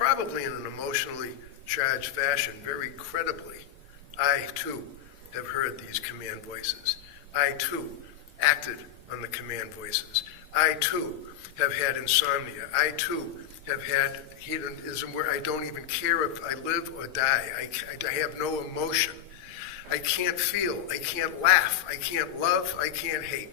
probably in an emotionally charged fashion, very credibly, I too have heard these command voices. I too acted on the command voices. I too have had insomnia. I too have had hedonism where I don't even care if I live or die. I have no emotion. I can't feel. I can't laugh. I can't love. I can't hate.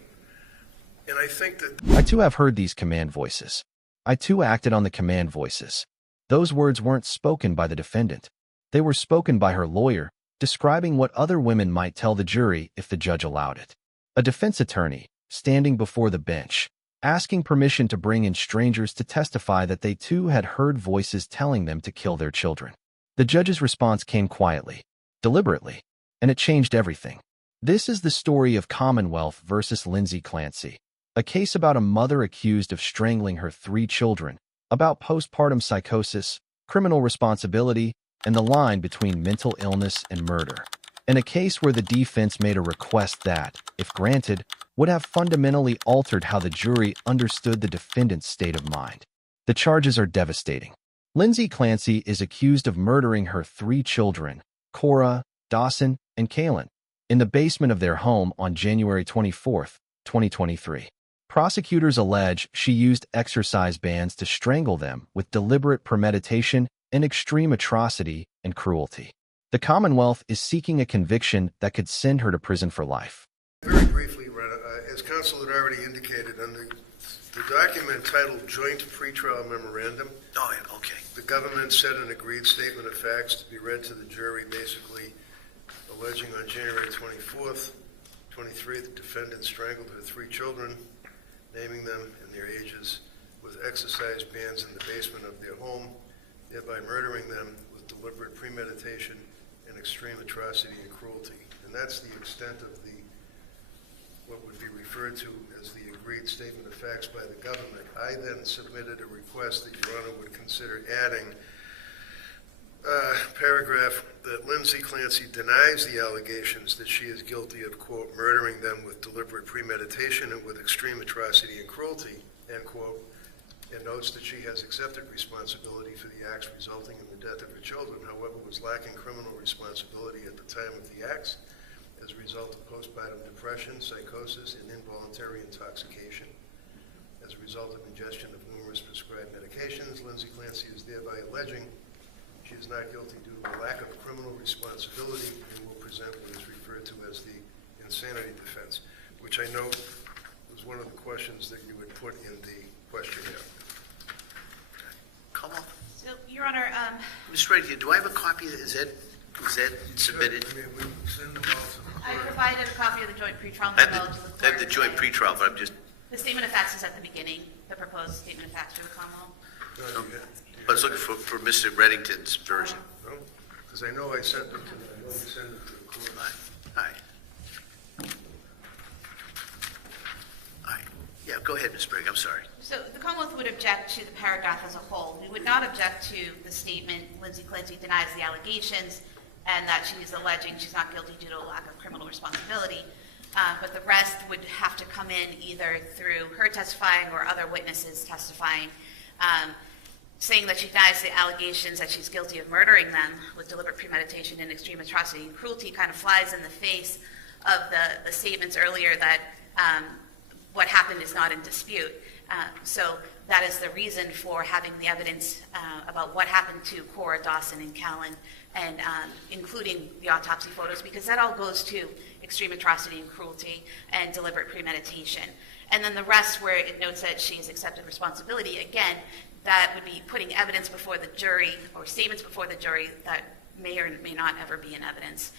And I think that I too have heard these command voices. I too acted on the command voices. Those words weren't spoken by the defendant. They were spoken by her lawyer, describing what other women might tell the jury if the judge allowed it. A defense attorney, standing before the bench, asking permission to bring in strangers to testify that they too had heard voices telling them to kill their children. The judge's response came quietly, deliberately, and it changed everything. This is the story of Commonwealth versus Lindsay Clancy, a case about a mother accused of strangling her 3 children, about postpartum psychosis, criminal responsibility, and the line between mental illness and murder. In a case where the defense made a request that, if granted, would have fundamentally altered how the jury understood the defendant's state of mind. The charges are devastating. Lindsay Clancy is accused of murdering her 3 children, Cora, Dawson, and Kaylin, in the basement of their home on January 24, 2023. Prosecutors allege she used exercise bands to strangle them with deliberate premeditation and extreme atrocity and cruelty. The Commonwealth is seeking a conviction that could send her to prison for life. Very briefly, as counsel had already indicated, on the document titled Joint Pretrial Memorandum, the government said an agreed statement of facts to be read to the jury, basically alleging on January 24th, 23, the defendant strangled her 3 children, naming them and their ages, with exercise bands in the basement of their home, thereby murdering them with deliberate premeditation and extreme atrocity and cruelty. And that's the extent of what would be referred to as the agreed statement of facts by the government. I then submitted a request that Your Honor would consider adding a paragraph that Lindsay Clancy denies the allegations that she is guilty of, quote, murdering them with deliberate premeditation and with extreme atrocity and cruelty, end quote, and notes that she has accepted responsibility for the acts resulting in the death of her children, however, was lacking criminal responsibility at the time of the acts as a result of postpartum depression, psychosis, and involuntary intoxication. As a result of ingestion of numerous prescribed medications, Lindsay Clancy is thereby alleging she is not guilty due to the lack of criminal responsibility and will present what is referred to as the insanity defense, which I know was one of the questions that you had put in the questionnaire. Come on. So, Your Honor, Mr. Reddington, do I have a copy? Is that submitted? I mean, we send them all to the I clerk. provided a copy of the joint pretrial I memo to the have clerk. the joint pretrial, but I'm just, The statement of facts is at the beginning, the proposed statement of facts for the Commonwealth. No, you I was looking for Mr. Reddington's version. no? Because I know I sent them to them. I know we sent them to the clerk. All right. All right. Yeah, go ahead, Ms. Sprague, I'm sorry. So the Commonwealth would object to the paragraph as a whole. We would not object to the statement, Lindsay Clancy denies the allegations, and that she's alleging she's not guilty due to a lack of criminal responsibility. But the rest would have to come in either through her testifying or other witnesses testifying, saying that she denies the allegations that she's guilty of murdering them with deliberate premeditation and extreme atrocity and cruelty kind of flies in the face of the statements earlier that what happened is not in dispute. So that is the reason for having the evidence about what happened to Cora, Dawson, and Callan, and including the autopsy photos, because that all goes to extreme atrocity and cruelty and deliberate premeditation. And then the rest, where it notes that she's accepted responsibility, again, that would be putting evidence before the jury or statements before the jury that may or may not ever be in evidence.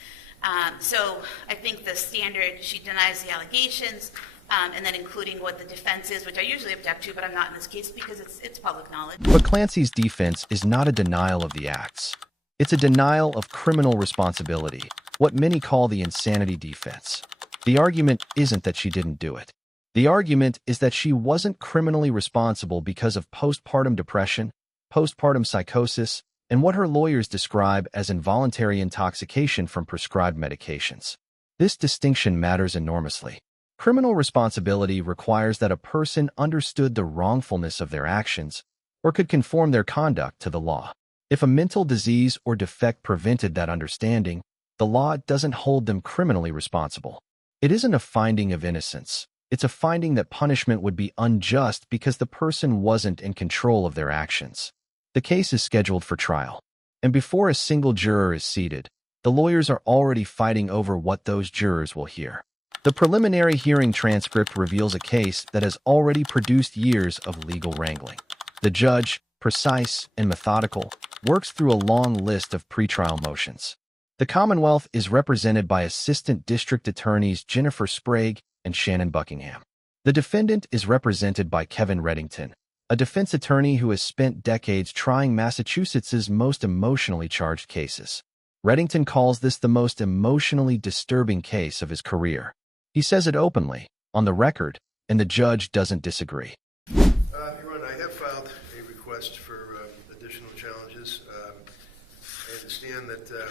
So I think the standard, she denies the allegations, and then including what the defense is, which I usually object to, but I'm not in this case because it's public knowledge. But Clancy's defense is not a denial of the acts. It's a denial of criminal responsibility, what many call the insanity defense. The argument isn't that she didn't do it. The argument is that she wasn't criminally responsible because of postpartum depression, postpartum psychosis, and what her lawyers describe as involuntary intoxication from prescribed medications. This distinction matters enormously. Criminal responsibility requires that a person understood the wrongfulness of their actions, or could conform their conduct to the law. If a mental disease or defect prevented that understanding, the law doesn't hold them criminally responsible. It isn't a finding of innocence. It's a finding that punishment would be unjust because the person wasn't in control of their actions. The case is scheduled for trial, and before a single juror is seated, the lawyers are already fighting over what those jurors will hear. The preliminary hearing transcript reveals a case that has already produced years of legal wrangling. The judge, precise and methodical, works through a long list of pretrial motions. The Commonwealth is represented by Assistant District Attorneys Jennifer Sprague and Shannon Buckingham. The defendant is represented by Kevin Reddington, a defense attorney who has spent decades trying Massachusetts's most emotionally charged cases. Reddington calls this the most emotionally disturbing case of his career. He says it openly, on the record, and the judge doesn't disagree. Your Honor, I have filed a request for additional challenges. I understand that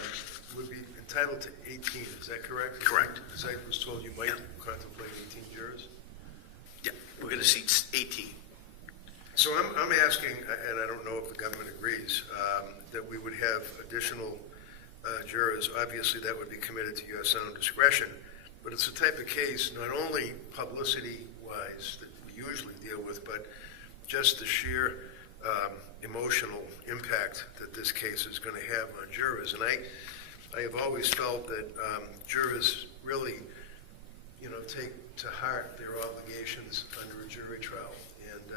would be entitled to 18. Is that correct? Correct. Because I was told you might contemplate 18 jurors. Yeah, we're going to seat 18. So I'm asking, and I don't know if the government agrees, that we would have additional jurors. Obviously, that would be committed to your sound discretion, but it's the type of case, not only publicity-wise that we usually deal with, but just the sheer emotional impact that this case is going to have on jurors. And I have always felt that jurors really, take to heart their obligations under a jury trial. And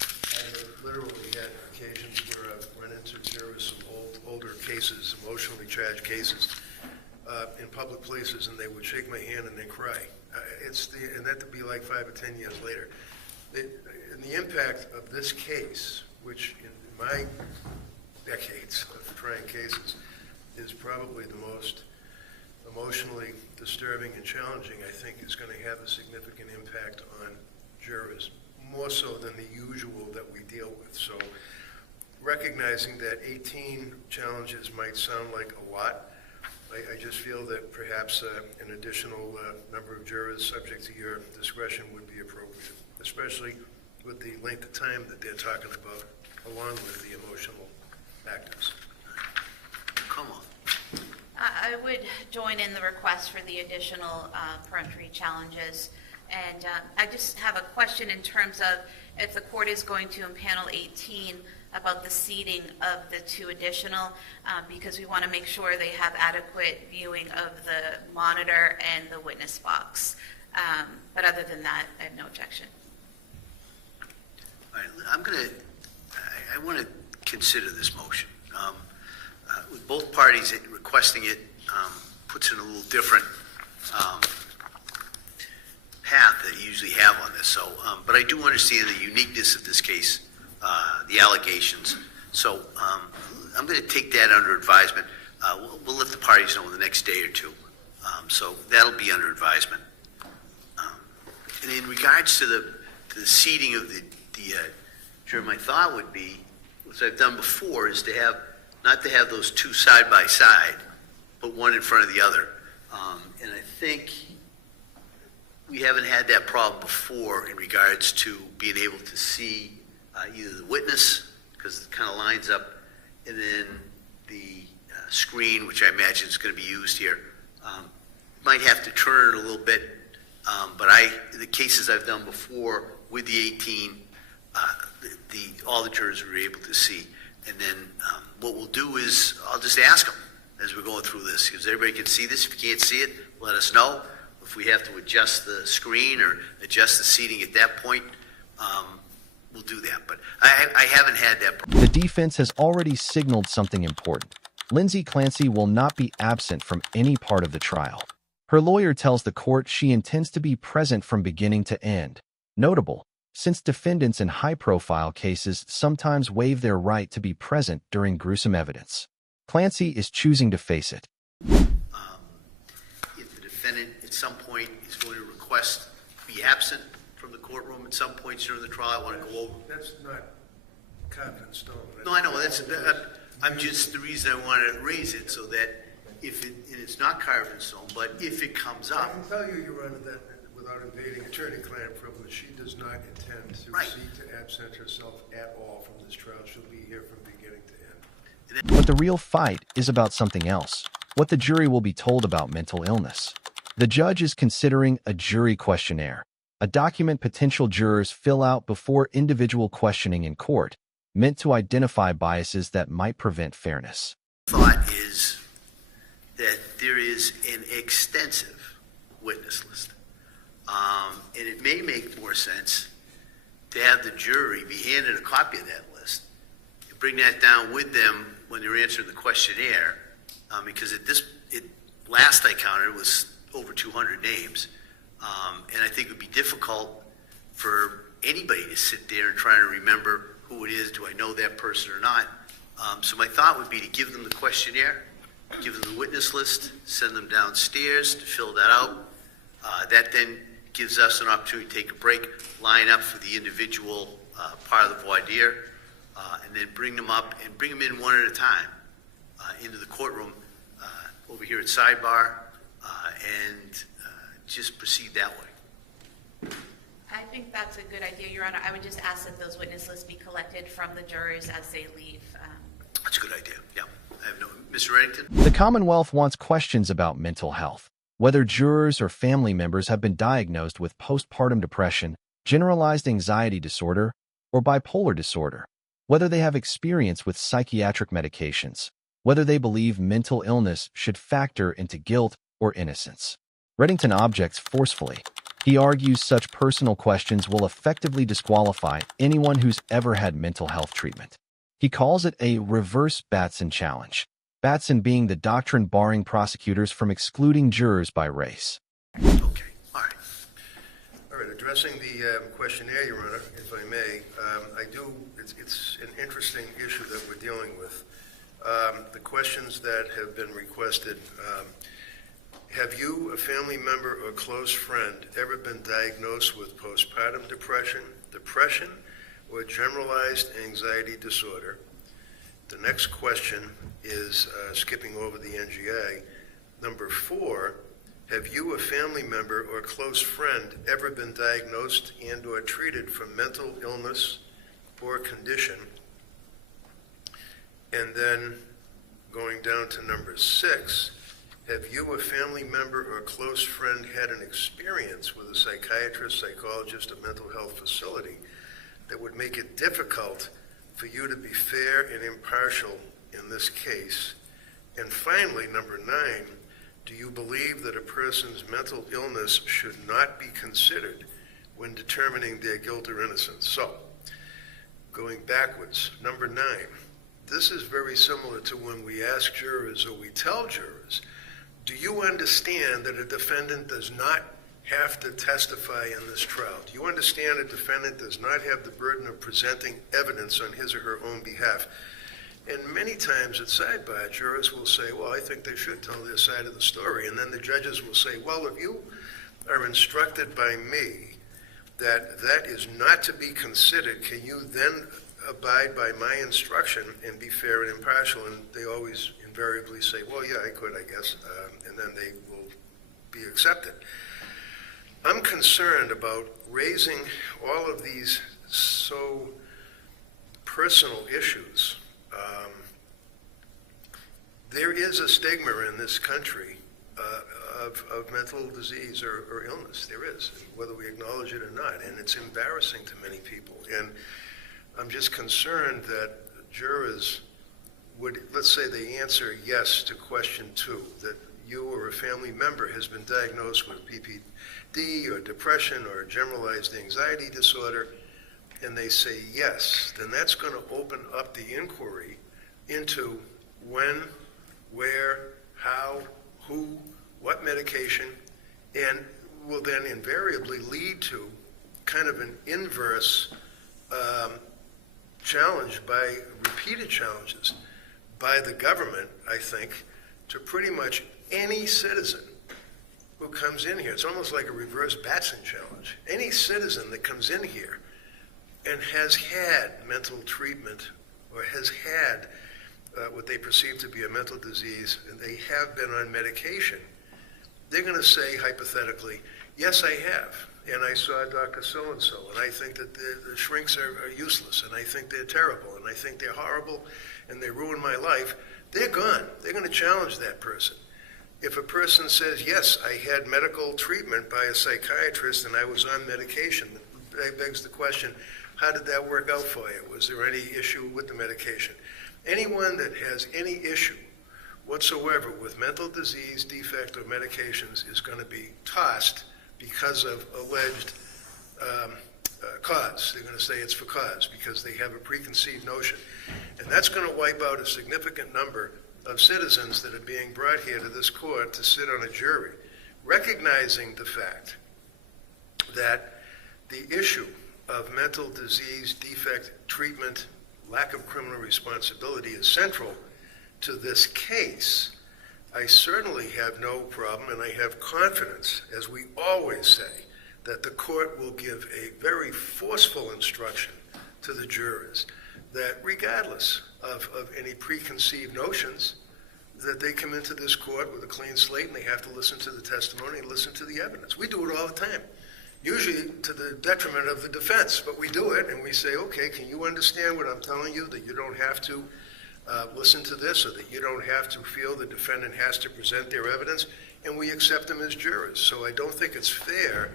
I have literally had occasions where I've run into jurors, some older cases, emotionally charged cases, in public places, and they would shake my hand and then cry. And that would be like 5 or 10 years later. And the impact of this case, which in my decades of trying cases is probably the most emotionally disturbing and challenging, I think is going to have a significant impact on jurors, more so than the usual that we deal with. So recognizing that 18 challenges might sound like a lot, I just feel that perhaps an additional number of jurors subject to your discretion would be appropriate, especially with the length of time that they're talking about, along with the emotional factors. Come on. I would join in the request for the additional peremptory challenges. And I just have a question in terms of if the court is going to impanel 18 about the seating of the 2 additional, because we want to make sure they have adequate viewing of the monitor and the witness box. But other than that, I have no objection. All right, I want to consider this motion. With both parties requesting it, puts it in a little different path that you usually have on this. So, but I do understand the uniqueness of this case, the allegations. So I'm going to take that under advisement. We'll let the parties know in the next day or two. So that'll be under advisement. And in regards to the seating of the juror, my thought would be, which I've done before, is to have not to have those 2 side by side, but one in front of the other. And I think we haven't had that problem before in regards to being able to see either the witness, because it kind of lines up, and then the screen, which I imagine is going to be used here. Might have to turn it a little bit, but the cases I've done before with the 18, all the jurors were able to see. And then what we'll do is I'll just ask them as we're going through this, because everybody can see this. If you can't see it, let us know. If we have to adjust the screen or adjust the seating at that point, we'll do that. But I haven't had that problem. The defense has already signaled something important. Lindsay Clancy will not be absent from any part of the trial. Her lawyer tells the court she intends to be present from beginning to end. Notable, since defendants in high-profile cases sometimes waive their right to be present during gruesome evidence. Clancy is choosing to face it. If the defendant at some point is going to request to be absent from the courtroom at some point during the trial, I want to go over. That's not carved in stone. No, I know. I'm just the reason I wanted to raise it so that it's not carved in stone, but if it comes I up. can tell you, Your Honor, that without invading attorney-client privilege, she does not intend to Right. seek to absent herself at all from this trial. But the real fight is about something else, what the jury will be told about mental illness. The judge is considering a jury questionnaire, a document potential jurors fill out before individual questioning in court, meant to identify biases that might prevent fairness. Thought is that there is an extensive witness list. And it may make more sense to have the jury be handed a copy of that list and bring that down with them when they're answering the questionnaire, because last I counted, it was over 200 names. And I think it would be difficult for anybody to sit there and try to remember who it is. Do I know that person or not? So my thought would be to give them the questionnaire, give them the witness list, send them downstairs to fill that out. That then gives us an opportunity to take a break, line up for the individual part of the voir dire, and then bring them up and bring them in one at a time into the courtroom over here at sidebar, and just proceed that way. I think that's a good idea, Your Honor. I would just ask that those witness lists be collected from the jurors as they leave. That's a good idea. Yeah. I have no. Mr. Reddington? The Commonwealth wants questions about mental health, whether jurors or family members have been diagnosed with postpartum depression, generalized anxiety disorder, or bipolar disorder, whether they have experience with psychiatric medications, whether they believe mental illness should factor into guilt or innocence. Reddington objects forcefully. He argues such personal questions will effectively disqualify anyone who's ever had mental health treatment. He calls it a reverse Batson challenge, Batson being the doctrine barring prosecutors from excluding jurors by race. Okay, all right. All right, addressing the questionnaire, Your Honor, if I may, it's an interesting issue that we're dealing with. The questions that have been requested, have you, a family member or close friend, ever been diagnosed with postpartum depression, or generalized anxiety disorder? The next question is, skipping over the NGA, number 4, have you, a family member or close friend, ever been diagnosed and or treated for mental illness or condition? And then going down to number 6, have you, a family member or close friend, had an experience with a psychiatrist, psychologist, or mental health facility that would make it difficult for you to be fair and impartial in this case? And finally, number 9, do you believe that a person's mental illness should not be considered when determining their guilt or innocence? So, going backwards, number 9, this is very similar to when we ask jurors or we tell jurors, do you understand that a defendant does not have to testify in this trial? Do you understand a defendant does not have the burden of presenting evidence on his or her own behalf? And many times at sidebar, jurors will say, well, I think they should tell their side of the story. And then the judges will say, well, if you are instructed by me that that is not to be considered, can you then abide by my instruction and be fair and impartial? And they always invariably say, well, yeah, I could, I guess, and then they will be accepted. I'm concerned about raising all of these so personal issues. There is a stigma in this country of mental disease or illness. There is, whether we acknowledge it or not, and it's embarrassing to many people. And I'm just concerned that jurors would, let's say they answer yes to question 2, that you or a family member has been diagnosed with PPD or depression or generalized anxiety disorder, and they say yes, then that's going to open up the inquiry into when, where, how, who, what medication, and will then invariably lead to kind of an inverse challenge by repeated challenges by the government, I think, to pretty much any citizen who comes in here. It's almost like a reverse Batson challenge. Any citizen that comes in here and has had mental treatment or has had what they perceive to be a mental disease, and they have been on medication, they're going to say, hypothetically, Yes, I have. And I saw Dr. So-and-so, and I think that the shrinks are useless, and I think they're terrible, and I think they're horrible, and they ruin my life. They're gone. They're going to challenge that person. If a person says, yes, I had medical treatment by a psychiatrist and I was on medication, that begs the question, how did that work out for you? Was there any issue with the medication? Anyone that has any issue whatsoever with mental disease, defect, or medications is going to be tossed because of alleged cause. They're going to say it's for cause because they have a preconceived notion. And that's going to wipe out a significant number of citizens that are being brought here to this court to sit on a jury, recognizing the fact that the issue of mental disease, defect, treatment, lack of criminal responsibility is central to this case. I certainly have no problem, and I have confidence, as we always say, that the court will give a very forceful instruction to the jurors that regardless of any preconceived notions, that they come into this court with a clean slate and they have to listen to the testimony and listen to the evidence. We do it all the time, usually to the detriment of the defense, but we do it and we say, okay, can you understand what I'm telling you, that you don't have to listen to this, or that you don't have to feel the defendant has to present their evidence, and we accept them as jurors. So I don't think it's fair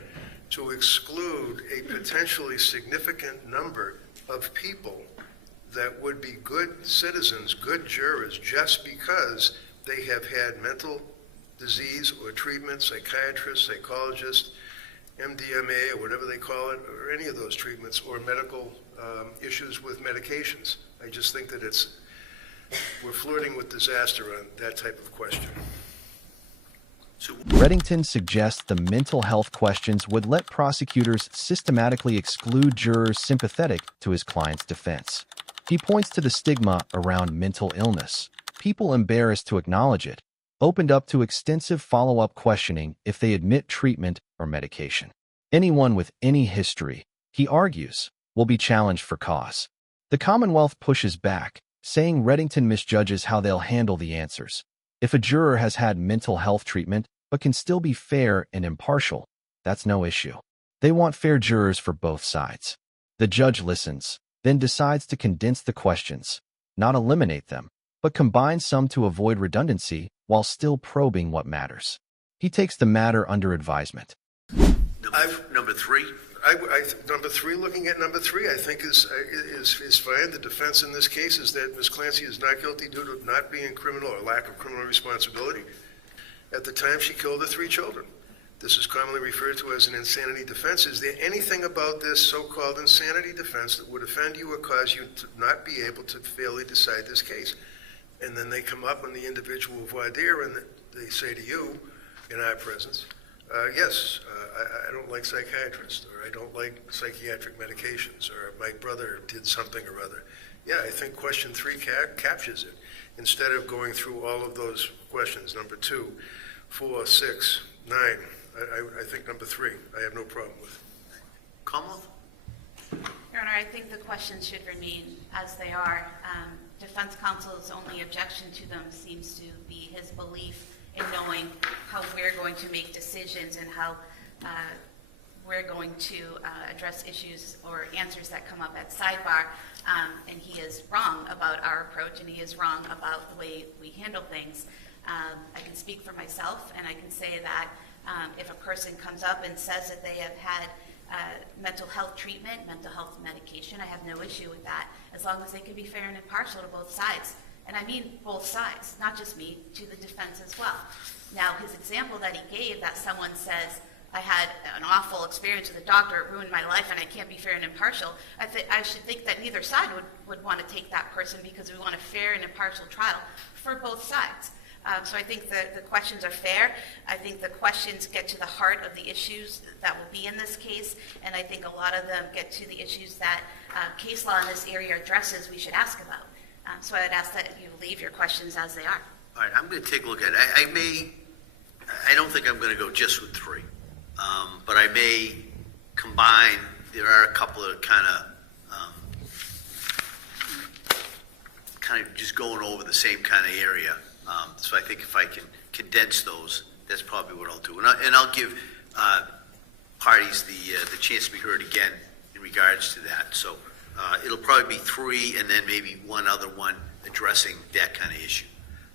to exclude a potentially significant number of people that would be good citizens, good jurors, just because they have had mental disease or treatment, psychiatrist, psychologist, MDMA, or whatever they call it, or any of those treatments, or medical issues with medications. I just think that we're flirting with disaster on that type of question. Reddington suggests the mental health questions would let prosecutors systematically exclude jurors sympathetic to his client's defense. He points to the stigma around mental illness. People embarrassed to acknowledge it, opened up to extensive follow-up questioning if they admit treatment or medication. Anyone with any history, he argues, will be challenged for cause. The Commonwealth pushes back, saying Reddington misjudges how they'll handle the answers. If a juror has had mental health treatment but can still be fair and impartial, that's no issue. They want fair jurors for both sides. The judge listens, then decides to condense the questions, not eliminate them, but combine some to avoid redundancy while still probing what matters. He takes the matter under advisement. Number three? Looking at number three, I think is fine. The defense in this case is that Ms. Clancy is not guilty due to not being criminal or lack of criminal responsibility. At the time she killed her 3 children. This is commonly referred to as an insanity defense. Is there anything about this so-called insanity defense that would offend you or cause you to not be able to fairly decide this case? And then they come up on the individual voir dire and they say to you, in our presence, yes, I don't like psychiatrists, or I don't like psychiatric medications, or my brother did something or other. Yeah, I think question 3 captures it. Instead of going through all of those questions, number 2, 4, 6, 9, I think number 3, I have no problem with. Commonwealth? Your Honor, I think the questions should remain as they are. Defense counsel's only objection to them seems to be his belief in knowing how we're going to make decisions and how we're going to address issues or answers that come up at sidebar. And he is wrong about our approach, and he is wrong about the way we handle things. I can speak for myself, and I can say that if a person comes up and says that they have had mental health treatment, mental health medication, I have no issue with that, as long as they can be fair and impartial to both sides. And I mean both sides, not just me, to the defense as well. Now, his example that he gave, that someone says, I had an awful experience with a doctor, it ruined my life, and I can't be fair and impartial, I should think that neither side would want to take that person, because we want a fair and impartial trial for both sides. So I think the questions are fair. I think the questions get to the heart of the issues that will be in this case, and I think a lot of them get to the issues that case law in this area addresses we should ask about. So I'd ask that you leave your questions as they are. All right, I'm going to take a look at it. I don't think I'm going to go just with 3, but I may combine. There are a couple of kind of just going over the same kind of area. So I think if I can condense those, that's probably what I'll do. And I'll give, parties the chance to be heard again in regards to that. So it'll probably be 3 and then maybe one other one addressing that kind of issue.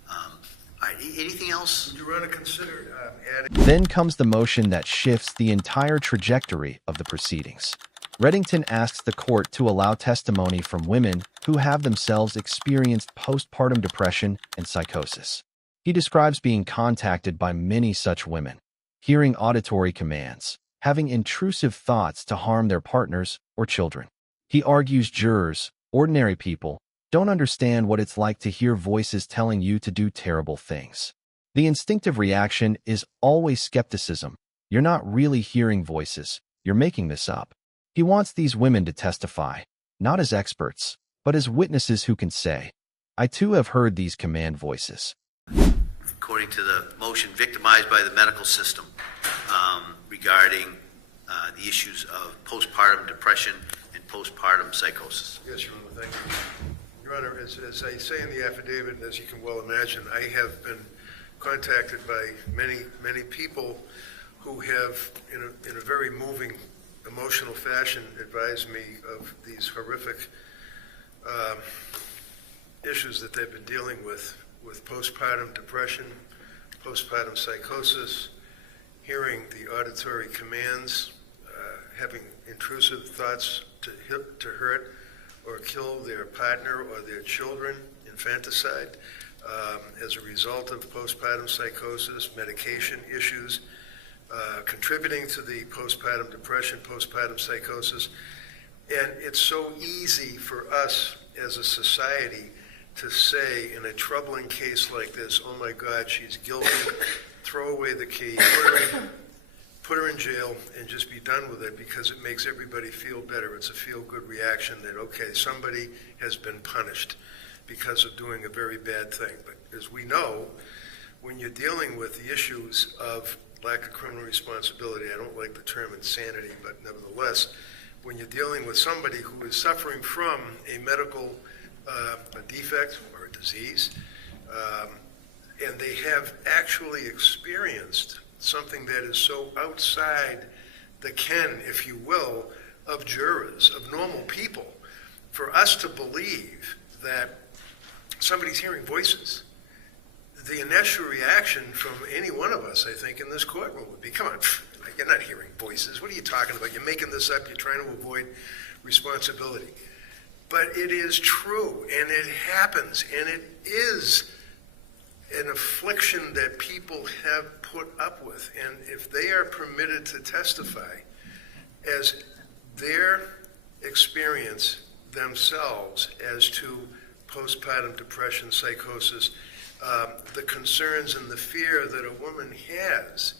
All right, anything else? Would you want to consider adding? Then comes the motion that shifts the entire trajectory of the proceedings. Reddington asks the court to allow testimony from women who have themselves experienced postpartum depression and psychosis. He describes being contacted by many such women, hearing auditory commands, having intrusive thoughts to harm their partners or children. He argues jurors, ordinary people, don't understand what it's like to hear voices telling you to do terrible things. The instinctive reaction is always skepticism. You're not really hearing voices, you're making this up. He wants these women to testify, not as experts, but as witnesses who can say, I too have heard these command voices. According to the motion, victimized by the medical system regarding the issues of postpartum depression and postpartum psychosis. Yes, Your Honor, thank you. Your Honor, as I say in the affidavit, and as you can well imagine, I have been contacted by many people who have, in a very moving, emotional fashion, advised me of these horrific issues that they've been dealing with postpartum depression, postpartum psychosis, hearing the auditory commands, having intrusive thoughts to hurt or kill their partner or their children, infanticide, as a result of postpartum psychosis, medication issues, contributing to the postpartum depression, postpartum psychosis. And it's so easy for us as a society to say in a troubling case like this, oh my God, she's guilty, throw away the key, put her in jail and just be done with it because it makes everybody feel better. It's a feel-good reaction that, okay, somebody has been punished because of doing a very bad thing. But as we know, when you're dealing with the issues of lack of criminal responsibility, I don't like the term insanity, but nevertheless, when you're dealing with somebody who is suffering from a medical a defect or a disease, and they have actually experienced something that is so outside the ken, if you will, of jurors, of normal people, for us to believe that somebody's hearing voices, the initial reaction from any one of us, I think, in this courtroom would be, come on, you're not hearing voices. What are you talking about? You're making this up. You're trying to avoid responsibility. But it is true, and it happens, and it is an affliction that people have put up with. And if they are permitted to testify as their experience themselves as to postpartum depression, psychosis, the concerns and the fear that a woman has,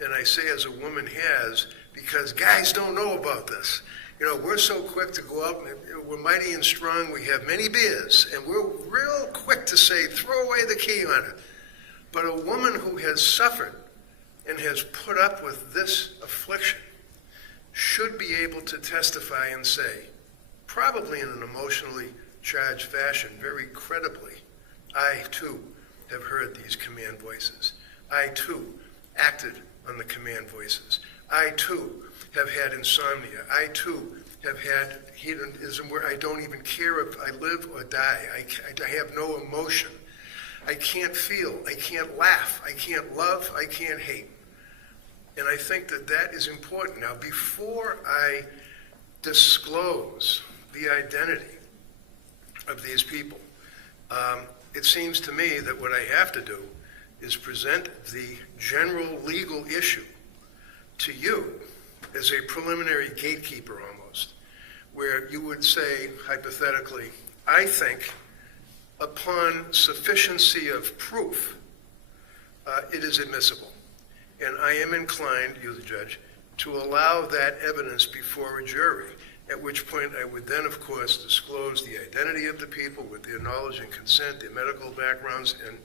and I say as a woman has because guys don't know about this. You know, we're so quick to go out, and we're mighty and strong, we have many beers, and we're real quick to say, throw away the key on it. But a woman who has suffered and has put up with this affliction should be able to testify and say, probably in an emotionally charged fashion, very credibly, I too have heard these command voices. I too acted on the command voices. I too have had insomnia. I too have had hedonism where I don't even care if I live or die. I have no emotion. I can't feel. I can't laugh. I can't love. I can't hate. And I think that that is important. Now, before I disclose the identity of these people, it seems to me that what I have to do is present the general legal issue to you as a preliminary gatekeeper almost, where you would say, hypothetically, I think upon sufficiency of proof, it is admissible. And I am inclined, you the judge, to allow that evidence before a jury, at which point I would then, of course, disclose the identity of the people with their knowledge and consent, their medical backgrounds, and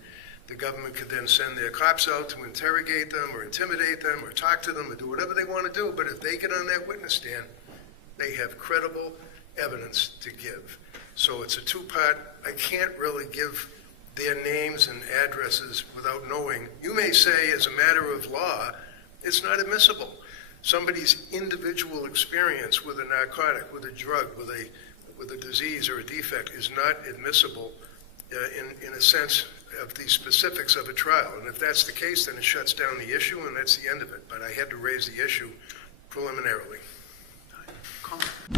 the government could then send their cops out to interrogate them or intimidate them or talk to them or do whatever they want to do. But if they get on that witness stand, they have credible evidence to give. So it's a two-part. I can't really give their names and addresses without knowing. You may say, as a matter of law, it's not admissible. somebody's individual experience with a narcotic, with a drug, with a disease or a defect is not admissible in a sense of the specifics of a trial. And if that's the case, then it shuts down the issue, and that's the end of it. But I had to raise the issue preliminarily.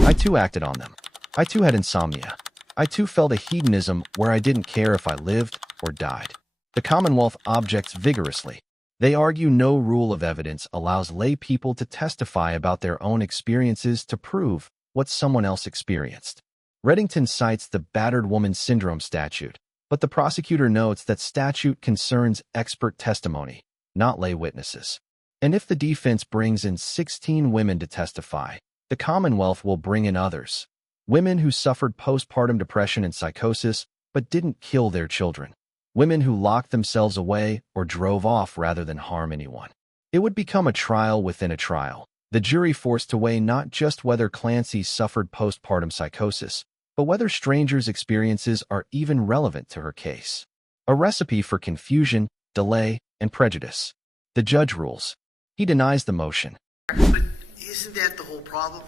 I too acted on them. I too had insomnia. I too felt a hedonism where I didn't care if I lived or died. The Commonwealth objects vigorously. They argue no rule of evidence allows lay people to testify about their own experiences to prove what someone else experienced. Reddington cites the battered woman syndrome statute, but the prosecutor notes that statute concerns expert testimony, not lay witnesses. And if the defense brings in 16 women to testify, the Commonwealth will bring in others. Women who suffered postpartum depression and psychosis but didn't kill their children. Women who locked themselves away or drove off rather than harm anyone. It would become a trial within a trial, the jury forced to weigh not just whether Clancy suffered postpartum psychosis, but whether strangers' experiences are even relevant to her case. A recipe for confusion, delay, and prejudice. The judge rules. He denies the motion. But isn't that the whole problem?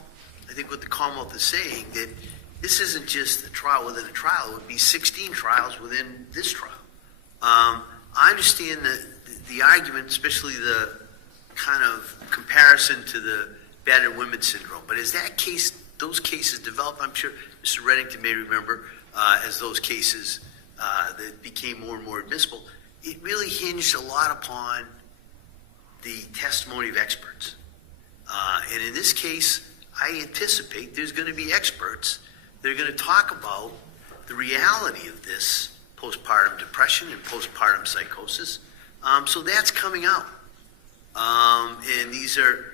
I think what the Commonwealth is saying, that this isn't just a trial within a trial. It would be 16 trials within this trial. I understand the argument, especially the kind of comparison to the battered women syndrome. But as those cases develop, I'm sure Mr. Reddington may remember, as those cases that became more and more admissible, it really hinged a lot upon the testimony of experts. And in this case, I anticipate there's going to be experts that are going to talk about the reality of this postpartum depression and postpartum psychosis. So that's coming out. And these are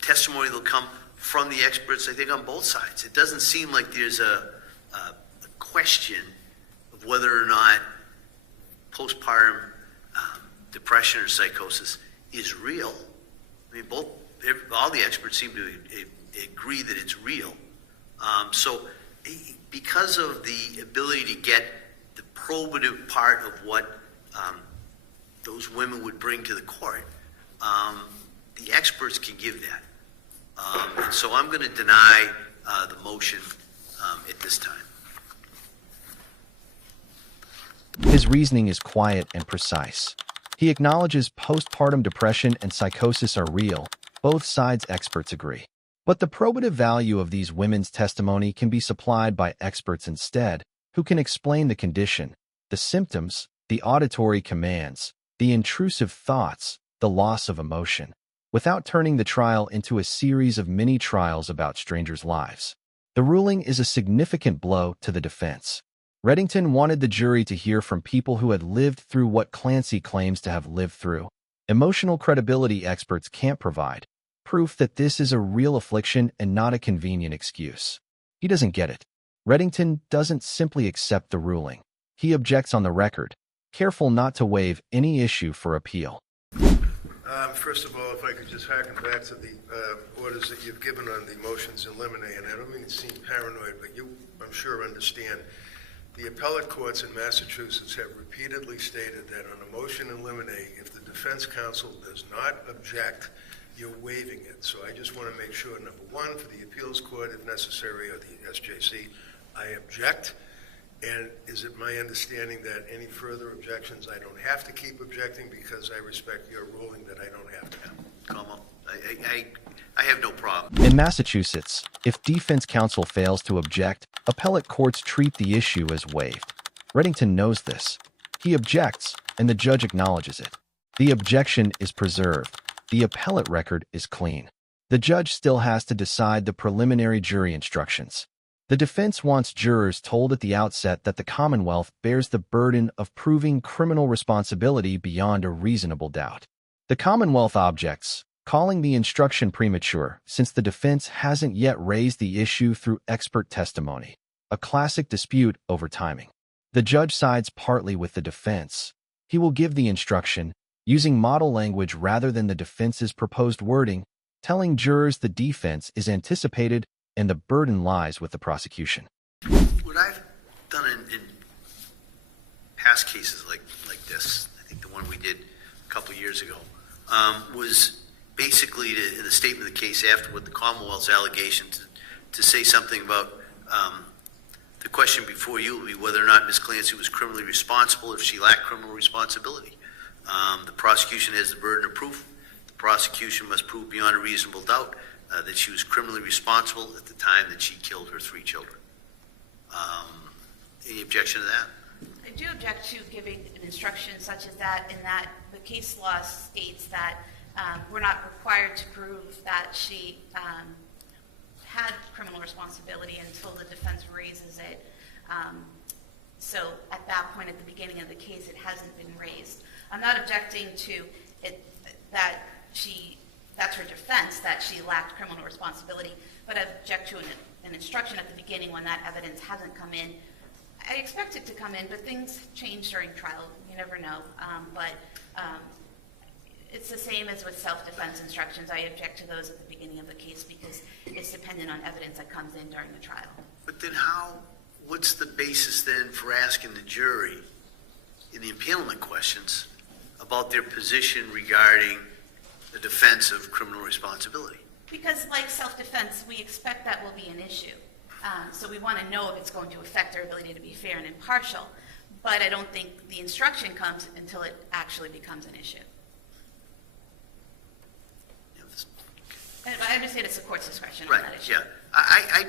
testimony that will come from the experts, I think, on both sides. It doesn't seem like there's a question of whether or not postpartum depression or psychosis is real. I mean, all the experts seem to agree that it's real. So because of the ability to get the probative part of what those women would bring to the court, the experts can give that. And so I'm going to deny the motion at this time. His reasoning is quiet and precise. He acknowledges postpartum depression and psychosis are real. Both sides' experts agree. But the probative value of these women's testimony can be supplied by experts instead, who can explain the condition, the symptoms, the auditory commands, the intrusive thoughts, the loss of emotion, without turning the trial into a series of mini-trials about strangers' lives. The ruling is a significant blow to the defense. Reddington wanted the jury to hear from people who had lived through what Clancy claims to have lived through. Emotional credibility experts can't provide proof that this is a real affliction and not a convenient excuse. He doesn't get it. Reddington doesn't simply accept the ruling. He objects on the record, careful not to waive any issue for appeal. First of all, if I could just harken back to the orders that you've given on the motions in limine, and I don't mean to seem paranoid, but you, I'm sure, understand the appellate courts in Massachusetts have repeatedly stated that on a motion in limine, if the defense counsel does not object, you're waiving it. So I just want to make sure, number one, for the appeals court, if necessary, or the SJC, I object. And is it my understanding that any further objections, I don't have to keep objecting because I respect your ruling that I don't have to? Come on. I have no problem. In Massachusetts, if defense counsel fails to object, appellate courts treat the issue as waived. Reddington knows this. He objects, and the judge acknowledges it. The objection is preserved. The appellate record is clean. The judge still has to decide the preliminary jury instructions. The defense wants jurors told at the outset that the Commonwealth bears the burden of proving criminal responsibility beyond a reasonable doubt. The Commonwealth objects, calling the instruction premature since the defense hasn't yet raised the issue through expert testimony, a classic dispute over timing. The judge sides partly with the defense. He will give the instruction, using model language rather than the defense's proposed wording, telling jurors the defense is anticipated and the burden lies with the prosecution. What I've done in past cases like this, I think the one we did a couple of years ago, was basically in the statement of the case afterward, the Commonwealth's allegation to say something about the question before you will be whether or not Ms. Clancy was criminally responsible if she lacked criminal responsibility. The prosecution has the burden of proof. The prosecution must prove beyond a reasonable doubt that she was criminally responsible at the time that she killed her 3 children. Any objection to that? I do object to giving an instruction such as that, in that the case law states that we're not required to prove that she had criminal responsibility until the defense raises it. So at that point, at the beginning of the case, it hasn't been raised. I'm not objecting to it that that's her defense, that she lacked criminal responsibility, but I object to an instruction at the beginning when that evidence hasn't come in. I expect it to come in, but things change during trial. You never know. It's the same as with self-defense instructions. I object to those at the beginning of the case because it's dependent on evidence that comes in during the trial. But then what's the basis then for asking the jury in the impanelment questions about their position regarding the defense of criminal responsibility? Because like self-defense, we expect that will be an issue. So we want to know if it's going to affect our ability to be fair and impartial. But I don't think the instruction comes until it actually becomes an issue. And I understand it's the court's discretion on that issue. Yeah.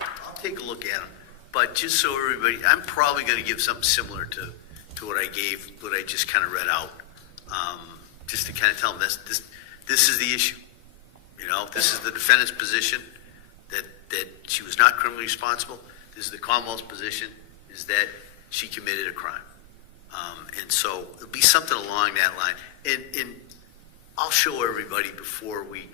I'll take a look at them. But just so everybody, I'm probably going to give something similar to what I just kind of read out, just to kind of tell them this is the issue. You know, this is the defendant's position that she was not criminally responsible. This is the Commonwealth's position, is that she committed a crime. And so it'll be something along that line. And I'll show everybody before we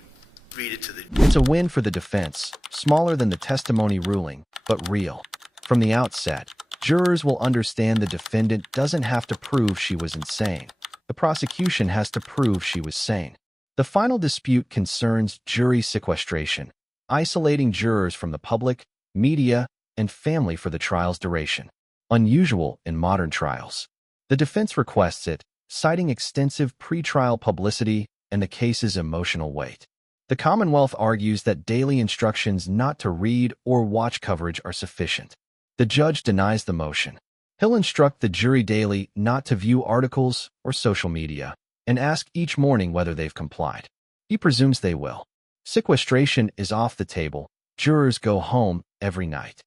read it to the... It's a win for the defense, smaller than the testimony ruling, but real. From the outset, jurors will understand the defendant doesn't have to prove she was insane. The prosecution has to prove she was sane. The final dispute concerns jury sequestration, isolating jurors from the public, media, and family for the trial's duration. Unusual in modern trials. The defense requests it, citing extensive pretrial publicity and the case's emotional weight. The Commonwealth argues that daily instructions not to read or watch coverage are sufficient. The judge denies the motion. He'll instruct the jury daily not to view articles or social media, and ask each morning whether they've complied. He presumes they will. Sequestration is off the table. Jurors go home every night.